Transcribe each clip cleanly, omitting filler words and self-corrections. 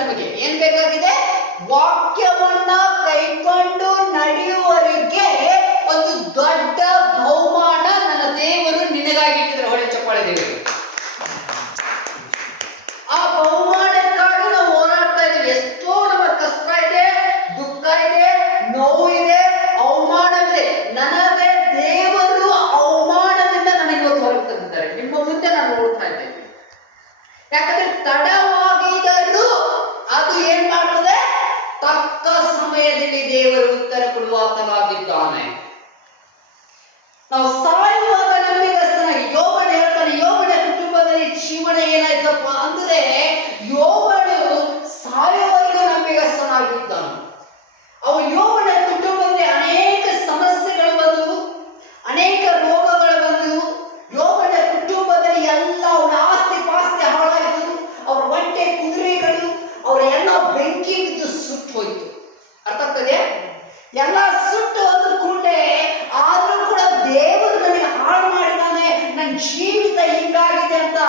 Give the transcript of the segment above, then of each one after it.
ನಮಗೆ ಏನ್ ಬೇಕಾಗಿದೆ? ವಾಕ್ಯವನ್ನ ಕೈಕೊಂಡು ನಡೆಯುವವರಿಗೆ ಒಂದು ದೊಡ್ಡ ಬಹುಮಾನ ನನ್ನ ದೇವರು ನಿನಗಾಗಿಟ್ಟಿದ್ದಾರೆ. ಹೊಳೆ ಚಪ್ಪಾಳೆ ದೇವರು. ಆ ಬಹುಮಾನಕ್ಕಾಗಿ ನಾವು ಹೋರಾಡ್ತಾ ಇದ್ದೀವಿ. ಎಷ್ಟೋ ನಮ್ಮ ಕಷ್ಟ ಇದೆ, ದುಃಖ ಇದೆ, ನೋವು ಇದೆ, ಅವಮಾನವಿದೆ. ನನಗೆ ದೇವರು ಅವಮಾನದಿಂದ ನನಗೆ ಹೊರಗೆ ತಂದಿದ್ದಾರೆ. ನಿಮ್ಮ ಮುಂದೆ ನಾನು ನೋಡ್ತಾ ಇದ್ದೇನೆ. ಯಾಕಂದ್ರೆ ತಡವಾಗಿದ್ದರೂ ಅದು ಏನ್ ಮಾಡ್ತದೆ? ತಕ್ಕ ಸಮಯದಲ್ಲಿ ದೇವರು ಉತ್ತರ ಕೊಡುವಾತನಾಗಿದ್ದಾನೆ. ನಾವು ಸಾಯುವಾಗ ನಂಬಿಗಸ್ತನಾಗಿ ಯೋಬನ ಹೇಳ್ತಾನೆ. ಯೋಬನ ಕುಟುಂಬದಲ್ಲಿ ಜೀವನ ಏನಾಯ್ತಪ್ಪ ಅಂದ್ರೆ ಯೋಬನು ಸಾಯುವವರೆಗೂ ನಂಬಿಗಸ್ತನಾಗಿದ್ದಾನೆ. ಅವನು ಯೋಬನ ಕುಟುಂಬದಲ್ಲಿ ಅನೇಕ ಸಮಸ್ಯೆಗಳು ಬಂದವು, ಅನೇಕ ರೋಗಗಳು ಬಂದವು. ಯೋಬನ ಕುಟುಂಬದಲ್ಲಿ ಎಲ್ಲ ಅವನ ಆಸ್ತಿ ಪಾಸ್ತಿ ಹಾಳಾಯಿತು. ಅವರ ಒಂಟೆ ಕುದುರೆಗಳು ಅವರ ಎಲ್ಲ ಬೆಂಕಿ ಬಿದ್ದು ಸುಟ್ಟು ಹೋಯಿತು. ಅರ್ಥ ಆಗ್ತದೆ? ಎಲ್ಲ ಸುಟ್ಟು ಹೋದ ಕೂಡಲೇ ಆದ್ರೂ ಕೂಡ ದೇವರು ನನಗೆ ಹಾಳು ಮಾಡಿದಾನೆ, ನನ್ನ ಜೀವಿತ ಹಿಂಗಾಗಿದೆ ಅಂತ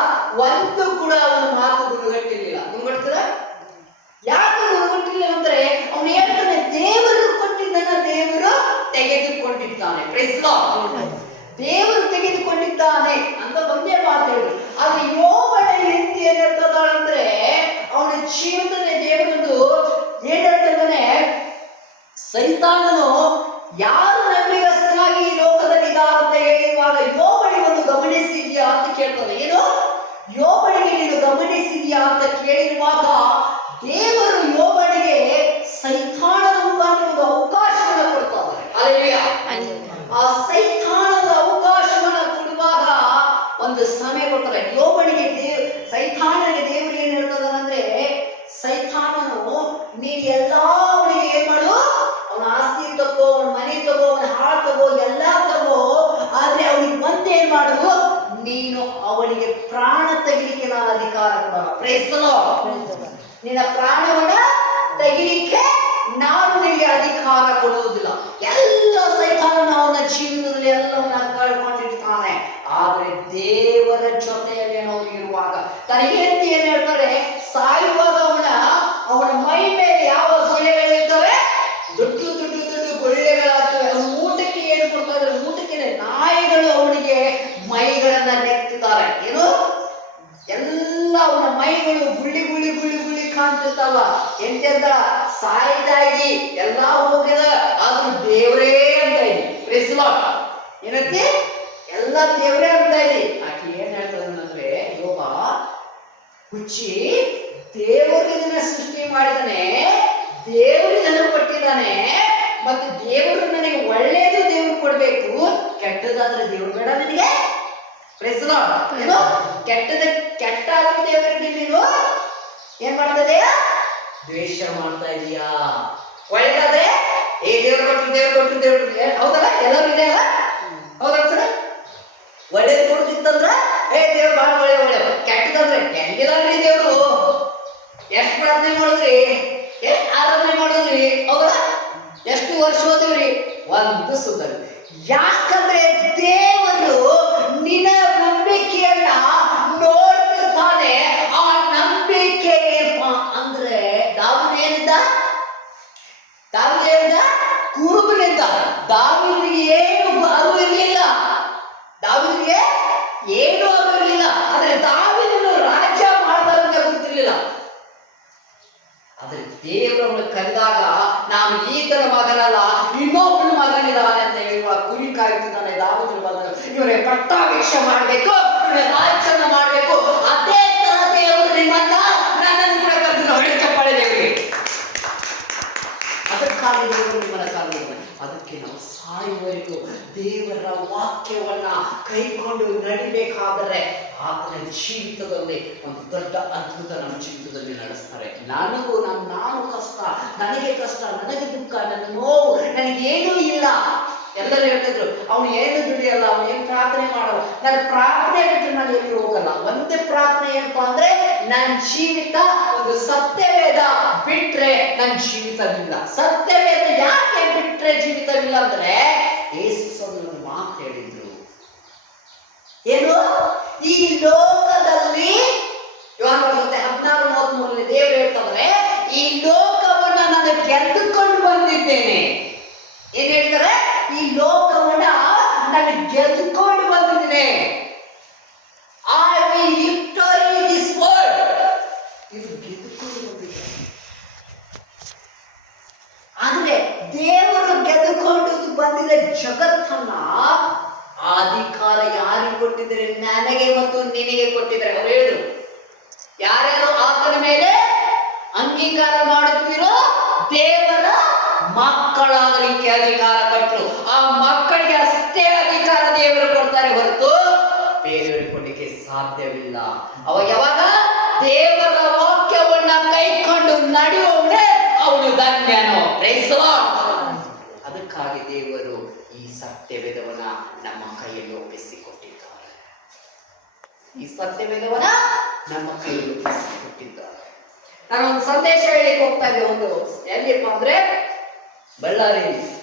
ಒಂದು ಕೂಡ ಅವನ ಮಾತು ಗುರುಗಟ್ಟಿರ್ಲಿಲ್ಲ. ಗುರುಗಟ್ಟದ ಯಾಕೆ ಗುರುಗಟ್ಟಿಲ್ಲ ಅಂದ್ರೆ ಅವನು ಹೇಳ್ತಾನೆ, ದೇವರು ಕೊಟ್ಟಿದ್ದನ್ನ ದೇವರು ತೆಗೆದುಕೊಂಡಿದ್ದಾನೆ. Price lord. ದೇವರು ತೆಗೆದುಕೊಂಡಿದ್ದಾನೆ ಅಂತ ಒಂದೇ ಮಾತು ಹೇಳಿದ್ರು. ಆದ್ರೆ ಯೋಬನ ಹೆಂಡತಿ ಏನ್ ಹೇಳ್ತದಾಳಂದ್ರೆ ಅವನ ಜೀವಿತದಲ್ಲಿ ದೇವರೊಂದು ಏನ್ ಹೇಳ್ತಿದ್ದಾನೆ, ಸೈತಾನನು ಯಾರು ನಂಬಿಗಸ್ತನಾಗಿ ಈ ಲೋಕದಲ್ಲಿ ಇದ್ದಾರೆ ಅಂತ ಹೇಳಿರುವಾಗ ಯೋಬನಿಗೆ ಒಂದು ಗಮನಿಸಿದ್ಯಾ ಅಂತ ಕೇಳ್ತಾನೆ. ಏನು? ಯೋಬನಿಗೆ ನೀನು ಗಮನಿಸಿದ್ಯಾ ಅಂತ ಕೇಳಿರುವಾಗ ದೇವರು ಯೋಬನಿಗೆ ಸೈತಾನದ ಮುಖಾಂತರ ಒಂದು ಅವಕಾಶವನ್ನು ಕೊಡ್ತಾರೆ. ಹಲ್ಲೆಲೂಯಾ. ಆ ಸೈತಾನದ ಅವಕಾಶವನ್ನು ಕೊಡುವಾಗ ಒಂದು ಸಮಯ ಕೊಡ್ತಾರೆ ಯೋಬನಿಗೆ. ಸೈತಾನನಿಗೆ ದೇವರು ಏನ್ ಹೇಳ್ತದಂದ್ರೆ, ಸೈತಾನನು ನೀನು ಎಲ್ಲಾ ಅವನಿಗೆ ಏನ್ ಮಾಡು, ಅವನ ಆಸ್ತಿ ತಗೋ, ಅವನ ಮನೆ ತಗೋ, ಅವನ ಹಾಳು ತಗೋ, ಎಲ್ಲಾ ತಗೋ, ಆದ್ರೆ ಅವನಿಗೆ ಒಂದೇನ್ ಮಾಡು, ನೀನು ಅವನಿಗೆ ಪ್ರಾಣ ತೆಗಿಲಿಕ್ಕೆ ನಾನು ಅಧಿಕಾರ ಕೊಡಲ್ಲ. Praise the lord. ನಿನ್ನ ಪ್ರಾಣವನ್ನ ತೆಗಿಲಿಕ್ಕೆ ನಾನು ನಿನಗೆ ಅಧಿಕಾರ ಕೊಡುವುದಿಲ್ಲ. ಎಲ್ಲ ಸೈತಾನನ ಅವನ ಜೀವನದಲ್ಲಿ ಎಲ್ಲವನ್ನ ಕಳ್ಕೊಂಡಿರ್ತಾನೆ. ಆದ್ರೆ ದೇವರ ಜೊತೆಯಲ್ಲಿ ನಾವು ಇರುವಾಗ ತನಗೆ ಅಂತ ಏನ್ ಹೇಳ್ತಾರೆ, ಸಾಯುವಾಗ ಅವನ ಮೈ ಮೇಲೆ ಯಾವ ಗುಳ್ಳೆಗಳಿರ್ತವೆ? ದೊಡ್ಡ ದೊಡ್ಡ ದೊಡ್ಡ ಗುಳ್ಳೆಗಳಾಗ್ತವೆ. ಅವನ ಊಟಕ್ಕೆ ಏನು ಕೊಡ್ತಾ ಇದ್ರೆ, ಊಟಕ್ಕೆ ನಾಯಿಗಳು ಅವನಿಗೆ ಮೈಗಳನ್ನ ನೆಕ್ತಿದ್ದಾರೆ. ಏನು? ಎಲ್ಲ ಅವನ ಮೈಗಳು ಗುಳ್ಳಿ ಗುಳ್ಳಿ ಗುಳ್ಳಿ ಗುಳ್ಳಿ ಕಾಣ್ತಿರ್ತಾವ. ಎಂತೆಂತ ಸಾಯ್ತಾ ಇದ್ದಿ, ಎಲ್ಲಾ ಹೋಗಿದ, ಆದ್ರೂ ದೇವರೇ ಅಂತ ಇದ್ದಿ. Praise the lord. ಏನಂತೆ? ಎಲ್ಲ ದೇವರೇ ಅಂತ ಇದ್ದಿ. ಆಕೆ ಏನ್ ಹೇಳ್ತದಂದ್ರೆ, ಯೋಗ ಹುಚ್ಚಿ, ದೇವರು ಇದನ್ನ ಸೃಷ್ಟಿ ಮಾಡಿದಾನೆ, ದೇವರು ಇದನ್ನು ಕೊಟ್ಟಿದ್ದಾನೆ, ಮತ್ತೆ ದೇವರು ನನಗೆ ಒಳ್ಳೇದು ದೇವರು ಕೊಡ್ಬೇಕು, ಕೆಟ್ಟದಾದ್ರೆ ದೇವರು ಬೇಡ ನಿನಗೆ. Praise the lord. ಏನು? ಕೆಟ್ಟ ದೇವರಿಗೆ ನೀನು ಏನ್ ಮಾಡ್ತದೆ? ದ್ವೇಷ ಮಾಡ್ತಾ ಇದೀಯಾ. ಒಳ್ಳೇದಾದ್ರೆ ದೇವ್ರು ಕೊಟ್ಟರು. ಹೌದಲ್ಲ? ಎಲ್ಲರೂ ಇದೆ ಅಲ್ಲ? ಹೌದಲ್ಲ ಸರ್? ಒಳ್ಳೇದು ಕೊಡ್ತಿತ್ತಂದ್ರ ದೇವ್ರು ಬಹಳ ಒಳ್ಳೆ. ಕೆಟ್ಟದಂದ್ರೆ ಹೆಂಗಿದಾಗ್ರಿ ದೇವ್ರು? ಎಷ್ಟು ಪ್ರಾರ್ಥನೆ ಮಾಡಿದ್ರಿ, ಎಷ್ಟು ಆರಾಧನೆ ಮಾಡಿದ್ರಿ, ಹೌದಾ? ಎಷ್ಟು ವರ್ಷ ಹೋದ್ರಿ, ಒಂದು ಸುತ್ತಲ್. ಯಾಕಂದ್ರೆ ದೇವರು ನಿನ್ನ ನಂಬಿಕೆಯನ್ನ ನೋಡ್ತಿರ್ತಾನೆ. ಆ ನಂಬಿಕೆ ಅಂದ್ರೆ ದಾವಿದೇನಿಂದ ಕುರುಬನಿಂದ ದಾವೀದನಿಗೆ ಏನು ಅರಿವು ಇರಲಿಲ್ಲ. ದಾವೀದನಿಗೆ ಏನು ಅರಿವು ಇರಲಿಲ್ಲ. ಆದ್ರೆ ದಾವೀದನು ರಾಜ್ಯ ಮಾಡ್ತಾರಂತ ಗೊತ್ತಿರಲಿಲ್ಲ. ಆದ್ರೆ ದೇವರನ್ನು ಕರೆದಾಗ ನಾನು ಈತನ ಮಗನಲ್ಲ, ಇನ್ನೊಬ್ಬನ ಮಗನಿದ್ದಾನೆ ಅಂತ ಹೇಳುವ ಕುರಿ ಕಾಯುತ್ತಿದ್ದಾನೆ. ದಾವೀದನ ಮಗನು ಇವರೇ ಪಟ್ಟಾಭಿಷೇಕ ಮಾಡಬೇಕು, ಇವರೇ ರಾಜ್ಯನ ಮಾಡಬೇಕು. ಅದೇ ತರ ದೇವರು ನಿಮ್ಮನ್ನ ನನ್ನನ್ನು ಕೂಡ ಕರೆದು ಹೊಳೆ ಚಪ್ಪಾಳೆ ದೇವರಿಗೆ. ಅದಕ್ಕಾಗಿ ದೇವರು ನಿಮ್ಮನ್ನ ಕರೆದಿದ್ದಾನೆ. ಅದಕ್ಕೆ ನಾವು ಸಾಯುವವರೆಗೂ ದೇವರ ವಾಕ್ಯವನ್ನ ಕೈಕೊಂಡು ನಡಿಬೇಕಾದರೆ ಆತನ ಜೀವಿತದಲ್ಲಿ ಒಂದು ದೊಡ್ಡ ಅದ್ಭುತ ನಮ್ಮ ಜೀವಿತದಲ್ಲಿ ನಡೆಸ್ತಾರೆ. ನಾನು ಕಷ್ಟ, ನನಗೆ ಕಷ್ಟ, ನನಗೆ ದುಃಖ, ನನ್ನ ನೋವು, ನನಗೇನೂ ಇಲ್ಲ. ಎಲ್ಲರೂ ಹೇಳ್ತಿದ್ರು ಅವನು ಏನು ದುಡಿಯಲ್ಲ, ಅವನು ಏನು ಪ್ರಾರ್ಥನೆ ಮಾಡಲ್ಲ. ನನ್ನ ಪ್ರಾರ್ಥನೆ ಬಿಟ್ಟರೆ ನಾನು ಎಲ್ಲಿ ಹೋಗಲ್ಲ. ಒಂದೇ ಪ್ರಾರ್ಥನೆ ಏನಪ್ಪಾ ಅಂದ್ರೆ, ನನ್ನ ಜೀವಿತ ಒಂದು ಸತ್ಯವೇದ ಬಿಟ್ರೆ ನನ್ನ ಜೀವಿತವಿಲ್ಲ. ಸತ್ಯವೇದ ಯಾಕೆ ಬಿಟ್ರೆ ಜೀವಿತವಿಲ್ಲ ಅಂದ್ರೆ, ಯೇಸು ಸ್ವಾಮಿ ಮಾತು ಹೇಳಿದ್ರು. ಏನು? ಈ ಲೋಕದಲ್ಲಿ ಯೋಹಾನ 16:33 ದೇವರು ಹೇಳ್ತಾರೆ, ಬಂದಿದ್ದೇನೆ. ಏನ್ ಹೇಳ್ತಾರೆ? ಈ ಲೋಕವನ್ನ ನಾನು ಗೆದ್ದುಕೊಂಡು ಬಂದಿದ್ದೇನೆ. I will victory this world. ಇದು ಗೆದ್ದುಕೊಂಡು ಬಂದಿದ್ದೇನೆ. ಆದ್ರೆ ದೇವರು ಗೆದ್ದುಕೊಂಡು ಬಂದಿದ್ದ ಜಗತ್ತನ್ನ ಅಧಿಕಾರ ಯಾರಿಗೆ ಕೊಟ್ಟಿದ್ದಾರೆ? ನನಗೆ ಮತ್ತು ನಿನಗೆ ಕೊಟ್ಟಿದ್ದಾರೆ. ಅವರು ಹೇಳಿದ್ರು, ಯಾರ್ಯಾರು ಆತನ ಮೇಲೆ ಅಂಗೀಕಾರ ಮಾಡುತ್ತೀರೋ ದೇವರ ಮಕ್ಕಳಾಗಲಿಕ್ಕೆ ಅಧಿಕಾರ ಕೊಟ್ಟರು. ಆ ಮಕ್ಕಳಿಗೆ ಅಷ್ಟೇ ಅಧಿಕಾರ ದೇವರು ಕೊಡ್ತಾರೆ ಹೊರತು ಬೇರೆಯವರಿಗೆ ಕೊಡಲಿಕ್ಕೆ ಸಾಧ್ಯವಿಲ್ಲ. ಅವ ಯಾವಾಗ ದೇವರ ವಾಕ್ಯವನ್ನ ಕೈಕೊಂಡು ನಡೆಯುವವನೇ ಅವನು ಧನ್ಯನು. Praise the lord. ಅದಕ್ಕಾಗಿ ದೇವರು ಈ ಸತ್ಯವೇದವನ್ನ ನಮ್ಮ ಕೈಯಲ್ಲಿ ಒಪ್ಪಿಸಿಕೊಟ್ಟಿದ್ದಾರೆ. ಈ ಸತ್ಯವೇದವನ್ನ ನಮ್ಮ ಕೈಯಲ್ಲಿ ಒಪ್ಪಿಸಿಕೊಟ್ಟಿದ್ದಾರೆ. ನಾನು ಒಂದು ಸಂದೇಶ ಹೇಳಿಕ್ಕೆ ಹೋಗ್ತಾ ಇದ್ದೆ. ಒಂದು ಎಲ್ಲಿಪ್ಪ ಅಂದ್ರೆ ಬಳ್ಳಾರಿ.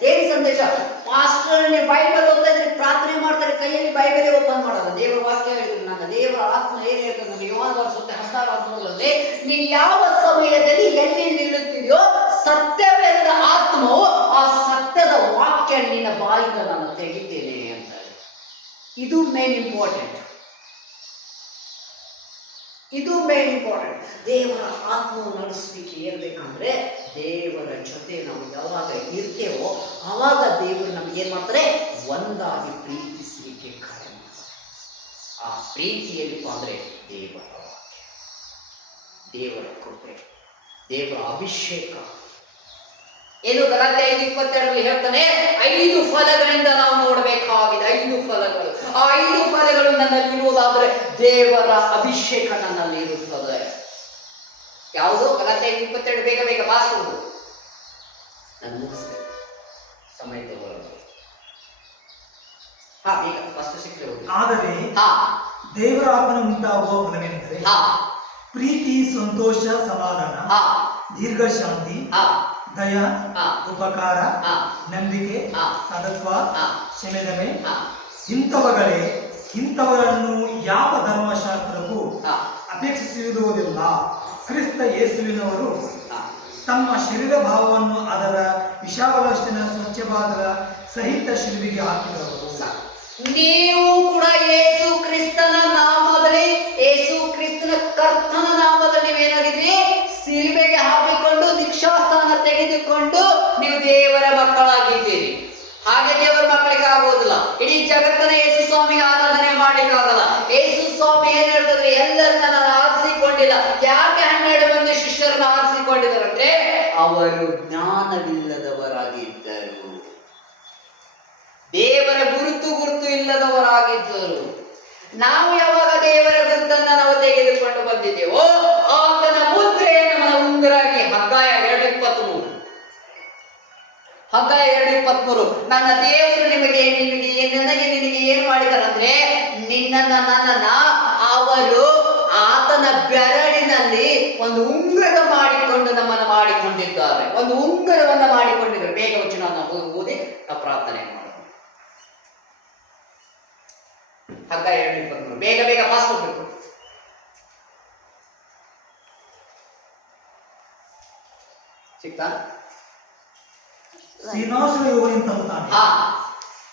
ಏನ್ ಸಂದೇಶ? ಮಾಸ್ಟರ್ ಬೈಬಲ್ ಓದ್ತಾ ಇದ್ರೆ ಪ್ರಾರ್ಥನೆ ಮಾಡ್ತಾರೆ, ಕೈಯಲ್ಲಿ ಬೈಬಲ್ ಓಪನ್ ಮಾಡಲ್ಲ. ದೇವರ ವಾಕ್ಯ ಹೇಳಿದ್ರು, ನನ್ನ ದೇವರ ಆತ್ಮ ಏನ್ ಹೇಳ್ತಾರೆ ನನಗೆ ಯೋಹಾನ 16:13 ನೀನು ಯಾವ ಸಮಯದಲ್ಲಿ ಎಲ್ಲಿ ನಿಲ್ಲುತ್ತಿದೆಯೋ ಸತ್ಯವೇದ ಆತ್ಮವು ಆ ಸತ್ಯದ ವಾಕ್ಯ ನಿನ್ನ ಬಾಯಿಂದ ನಾನು ತೆಗಿತೇನೆ ಅಂತ. ಇದು ಮೇನ್ ಇಂಪಾರ್ಟೆಂಟ್. ಇದು ಮೇನ್ ಇಂಪಾರ್ಟೆಂಟ್. ದೇವರ ಆತ್ಮವು ನಡೆಸಲಿಕ್ಕೆ ಏನ್ಬೇಕಂದ್ರೆ ದೇವರ ಜೊತೆ ನಾವು ಯಾವಾಗ ಇರ್ತೇವೋ ಆವಾಗ ದೇವರು ನಮ್ಗೆ ಏನ್ ಮಾಡ್ತಾರೆ? ಒಂದಾಗಿ ಪ್ರೀತಿಸಲಿಕ್ಕೆ ಕರೆ ಮಾಡ್ತಾರೆ. ಆ ಪ್ರೀತಿ ಎಲ್ಲಿಪ್ಪ ಅಂದ್ರೆ ದೇವರ ವಾಕ್ಯ, ದೇವರ ಕೃಪೆ, ದೇವರ ಅಭಿಷೇಕ. ಏನು ಗಲಾತ್ಯ 5:22 ಹೇಳ್ತಾನೆ, 5 ಫಲಗಳಿಂದ ನಾವು ನೋಡಬೇಕಾಗಿದೆ. 5 ಫಲಗಳು. ಆ 5 ಫಲಗಳು ನನ್ನಲ್ಲಿ ಇರುವುದಾದ್ರೆ ದೇವರ ಅಭಿಷೇಕ ನನ್ನಲ್ಲಿ ಇರುತ್ತದೆ. ಯಾವುದು? ಗಲಾತ್ಯ 5:22. ಬೇಗ ಬೇಗ ಪಾಸ್ ಕೊಡು. ನಾನು ಮುಗಿಸ್ತೇನೆ, ಸಮಯ ತಗೊಳ್ಳೋದು. ಈಗ ಫಸ್ಟ್ ಸಿಕ್ಕರೆ ಆದರೆ ದೇವರ ಆತ್ಮನ ಉಂಟಾಗುವ ಫಲವೇನೆಂದರೆ ಪ್ರೀತಿ, ಸಂತೋಷ, ಸಮಾಧಾನ, ದೀರ್ಘ ಶಾಂತಿ, ದಯ, ಉಪಕಾರ, ನಂಬಿಕೆ, ಸದತ್ವ, ಕ್ಷಮೆದಮೆ. ಇಂಥವರನ್ನು ಯಾವ ಧರ್ಮಶಾಸ್ತ್ರಕ್ಕೂ ಅಪೇಕ್ಷಿಸುವುದಿಲ್ಲ. ಕ್ರಿಸ್ತ ಯೇಸುವಿನವರು ತಮ್ಮ ಶರೀರ ಭಾವವನ್ನು ಅದರ ವಿಷಾವಲಕ್ಷಣ ಸ್ವಚ್ಛವಾದ ಸಹಿತ ಶಿಲುಬೆಗೆ ಹಾಕಿದವರು. ನೀವು ಕೂಡ ಯೇಸು ಕ್ರಿಸ್ತನ ನಾಮದಲ್ಲಿ, ಯೇಸು ಕ್ರಿಸ್ತನ ಕರ್ತನ ನಾಮದಲ್ಲಿ ನೀವೇನಾಗಿದ್ರಿ? ಶಿಲುಬೆಗೆ ಹಾಕಿಕೊಂಡು ದೀಕ್ಷಾಸ್ಥಾನ ತೆಗೆದುಕೊಂಡು ನೀವು ದೇವರ ಮಕ್ಕಳಾಗಿದ್ದೀರಿ. ಹಾಗೆ ದೇವರ ಮಕ್ಕಳಿಗೆ ಆಗೋದಿಲ್ಲ. ಇಡೀ ಜಗತ್ತನ್ನ ಯೇಸು ಸ್ವಾಮಿಗೆ ಆರಾಧನೆ ಮಾಡ್ಲಿಕ್ಕಾಗಲ್ಲ. ಯೇಸು ಸ್ವಾಮಿ ಏನ್ ಹೇಳ್ತದ್ರೆ? ಎಲ್ಲರನ್ನ ನಾನು ಆರಿಸಿಕೊಂಡಿಲ್ಲ. ಯಾಕೆ 12 ಮಂದಿ ಶಿಷ್ಯರನ್ನ ಆರಿಸಿಕೊಂಡಿದ್ದಾರಂದ್ರೆ ಅವರು ಜ್ಞಾನವಿಲ್ಲದವರಾಗಿದ್ದರು, ದೇವರ ಗುರುತು ಇಲ್ಲದವರಾಗಿದ್ದರು. ನಾವು ಯಾವಾಗ ದೇವರ ಗುರುತನ್ನ ನಾವು ತೆಗೆದುಕೊಂಡು ಬಂದಿದ್ದೇವೋ ಆತನ ಮುದ್ರೆ ನಮ್ಮ ಉಂಗುರಾಗಿ. ಹಗ್ಗಾಯ 2:23. ಹಗ್ಗಾಯ 2:23. ನನ್ನ ದೇವರು ನಿನಗೆ ಏನ್ ಮಾಡಿದಾರಂದ್ರೆ ನನ್ನನ್ನ ಅವರು ಆತನ ಬೆರಳಿನಲ್ಲಿ ಒಂದು ಉಂಗುರ ಮಾಡಿಕೊಂಡು ನಮ್ಮನ್ನು ಮಾಡಿಕೊಂಡಿದ್ದಾರೆ. ಒಂದು ಉಂಗುರವನ್ನ ಮಾಡಿಕೊಂಡಿದ್ದಾರೆ. ಬೇಗ ವಚನ ಓದಿ ನಾವು ಪ್ರಾರ್ಥನೆ ಮಾಡೋಣ. ಹಗ್ಗಾಯ 2:23. ಬೇಗ ಬೇಗ ಪಾಸ್ ಹೋಗ್ಬೇಕು. ಸಿಕ್ತಾ?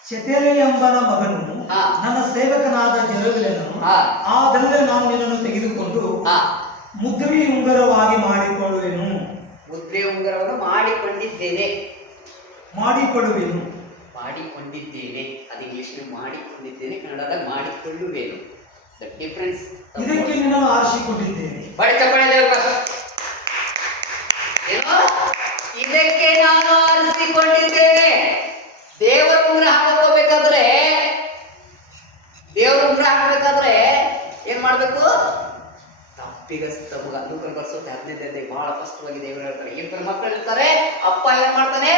ಶೆತೆಲೆ ಎಂಬನ ಮಗನು ನನ್ನ ಸೇವಕನಾದ ಜೆರುಸಲೇಮನು, ಆದಲ್ಲೇ ನಾನು ನಿನ್ನನ್ನು ತೆಗೆದುಕೊಂಡು ಮುದ್ರೆ ಉಂಗುರವಾಗಿ ಮಾಡಿಕೊಳ್ಳುವೆನು. ಮುದ್ರೆ ಉಂಗುರವನ್ನು ಮಾಡಿಕೊಂಡಿದ್ದೇನೆ, ಮಾಡಿಕೊಳ್ಳುವೆನು. ಮಾಡಿಕೊಂಡಿದ್ದೇನೆ ಅದು ಇಂಗ್ಲಿಷ್ ಮಾಡಿಕೊಂಡಿದ್ದೇನೆ, ಕನ್ನಡದಾಗ ಮಾಡಿಕೊಳ್ಳುವೇನು. The difference. ಇದಕ್ಕೆ ನಿನ್ನನ್ನು ಆರಿಸಿಕೊಂಡಿದ್ದೇನೆ. ಏನೋ ಇದಕ್ಕೆ ನಾನು ಆರಿಸಿಕೊಂಡಿದ್ದೇನೆ. ದೇವರ ಉಂಗುರ ಹಾಕೋಬೇಕಾದ್ರೆ ಏನ್ ಮಾಡ್ಬೇಕು? ತಪ್ಪಿಗಸ್ತ ಮಗ. ಲೂಕಲ್ ಬರ್ಸುತ್ತೆ 15 ಬಹಳ ಸ್ಪಷ್ಟವಾಗಿ ದೇವರು ಹೇಳ್ತಾರೆ. ಇಬ್ಬರು ಮಕ್ಕಳು ಇರ್ತಾರೆ. ಅಪ್ಪ ಏನ್ ಮಾಡ್ತಾನೆ?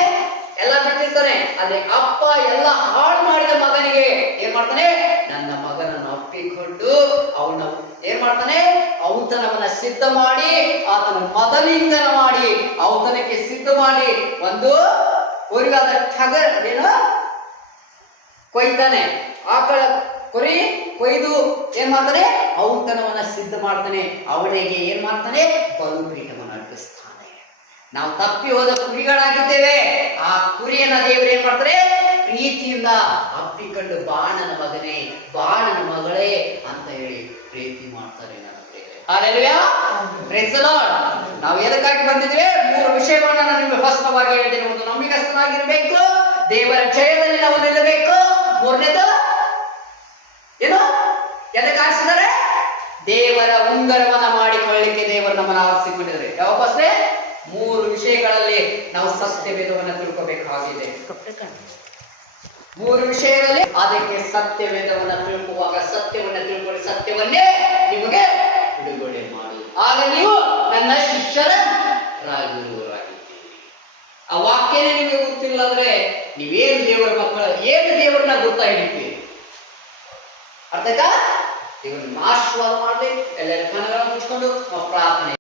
ಎಲ್ಲ ಬಿಟ್ಟಿರ್ತಾನೆ. ಆದ್ರೆ ಅಪ್ಪ ಎಲ್ಲ ಹಾಳು ಮಾಡಿದ ಮಗನಿಗೆ ಏನ್ ಮಾಡ್ತಾನೆ? ನನ್ನ ಮಗನನ್ನು ಅಪ್ಪಿಕೊಂಡು ಅವನ ಏನ್ ಮಾಡ್ತಾನೆ? ಔತಣವನ್ನ ಸಿದ್ಧ ಮಾಡಿ, ಆತನ ಮೊದಲಿಂಗನ ಮಾಡಿ, ಔತಣಕ್ಕೆ ಸಿದ್ಧ ಮಾಡಿ, ಒಂದು ಕೊರಿಗಾದ ಏನು ಕೊಯ್ತಾನೆ. ಆಕಳ ಕೊರಿ ಕೊಯ್ದು ಏನ್ ಮಾಡ್ತಾನೆ? ಔತಣವನ್ನ ಸಿದ್ಧ ಮಾಡ್ತಾನೆ. ಅವಳಿಗೆ ಏನ್ ಮಾಡ್ತಾನೆ? ಬಲುಪೀಠವನ್ನು ಅರ್ಪಿಸ್ತಾನೆ. ನಾವು ತಪ್ಪಿ ಹೋದ ಕುರಿಗಳಾಗಿದ್ದೇವೆ. ಆ ಕುರಿಯನ್ನ ದೇವರು ಏನ್ ಮಾಡ್ತಾರೆ? ಪ್ರೀತಿಯಿಂದ ಅಪ್ಪಿಕೊಂಡು ಬಾಣನ ಮಗನೇ, ಬಾಣನ ಮಗಳೇ ಅಂತ ಹೇಳಿ ಪ್ರೀತಿ ಮಾಡ್ತಾರೆ. ನನ್ನ ಪ್ರಿಯರೇ, ಹಲ್ಲೆಲೂಯಾ, ಪ್ರೈಸ್ ದಿ ಲಾರ್ಡ್. ನಾವು ಎದಕ್ಕಾಗಿ ಬಂದಿದ್ದೇವೆ? 3 ವಿಷಯಗಳನ್ನ ನಾನು ನಿಮಗೆ ಸ್ಪಷ್ಟವಾಗಿ ಹೇಳಿದ್ದೇನೆ. ಒಂದು, ನಂಬಿಕಸ್ಥನಾಗಿರ್ಬೇಕು. ದೇವರ ಜಯದಲ್ಲಿ ನಾವು ನಿಲ್ಲಬೇಕು. 3ನೇದು ಏನು? ಎದಕ್ಕೆ ಆರಿಸಿದ್ದಾರೆ? ದೇವರ ಉಂಗರವನ್ನ ಮಾಡಿಕೊಳ್ಳಲಿಕ್ಕೆ ದೇವರು ನಮ್ಮನ್ನು ಆರಿಸಿಕೊಂಡಿದ್ದಾರೆ. ಯಾವ ಪ್ರಶ್ನೆ? 3 ವಿಷಯಗಳಲ್ಲಿ ನಾವು ಸತ್ಯವೇದವನ್ನು ತಿಳ್ಕೋಬೇಕಾಗಿದೆ. 3 ವಿಷಯಗಳಲ್ಲಿ ಅದಕ್ಕೆ ಸತ್ಯವೇದವನ್ನು ತಿಳ್ಕುವಾಗ ಸತ್ಯವನ್ನು ತಿಳ್ಕೊಳ್ಳಿ, ಸತ್ಯವನ್ನೇ ನಿಮಗೆ ಬಿಡುಗಡೆ ಮಾಡು, ಆಗ ನೀವು ನನ್ನ ಶಿಷ್ಯರಾಗಿರುವರಾಗಿದ್ದೀರಿ. ಆ ವಾಕ್ಯನೇ ನಿಮಗೆ ಗೊತ್ತಿಲ್ಲ ಅಂದ್ರೆ ನೀವೇನು ದೇವರ ಮಕ್ಕಳ, ಏನು ದೇವರನ್ನ ಗೊತ್ತಾಗಿದ್ದೀರಿ? ಅರ್ಥ ಆಯ್ತಾ? ದೇವರು ಆಶೀರ್ವಾದ ಮಾಡಲಿ. ಎಲ್ಲರೂ ಕಣ್ಣುಗಳನ್ನು ಮುಚ್ಕೊಂಡು ನಾವು ಪ್ರಾರ್ಥನೆ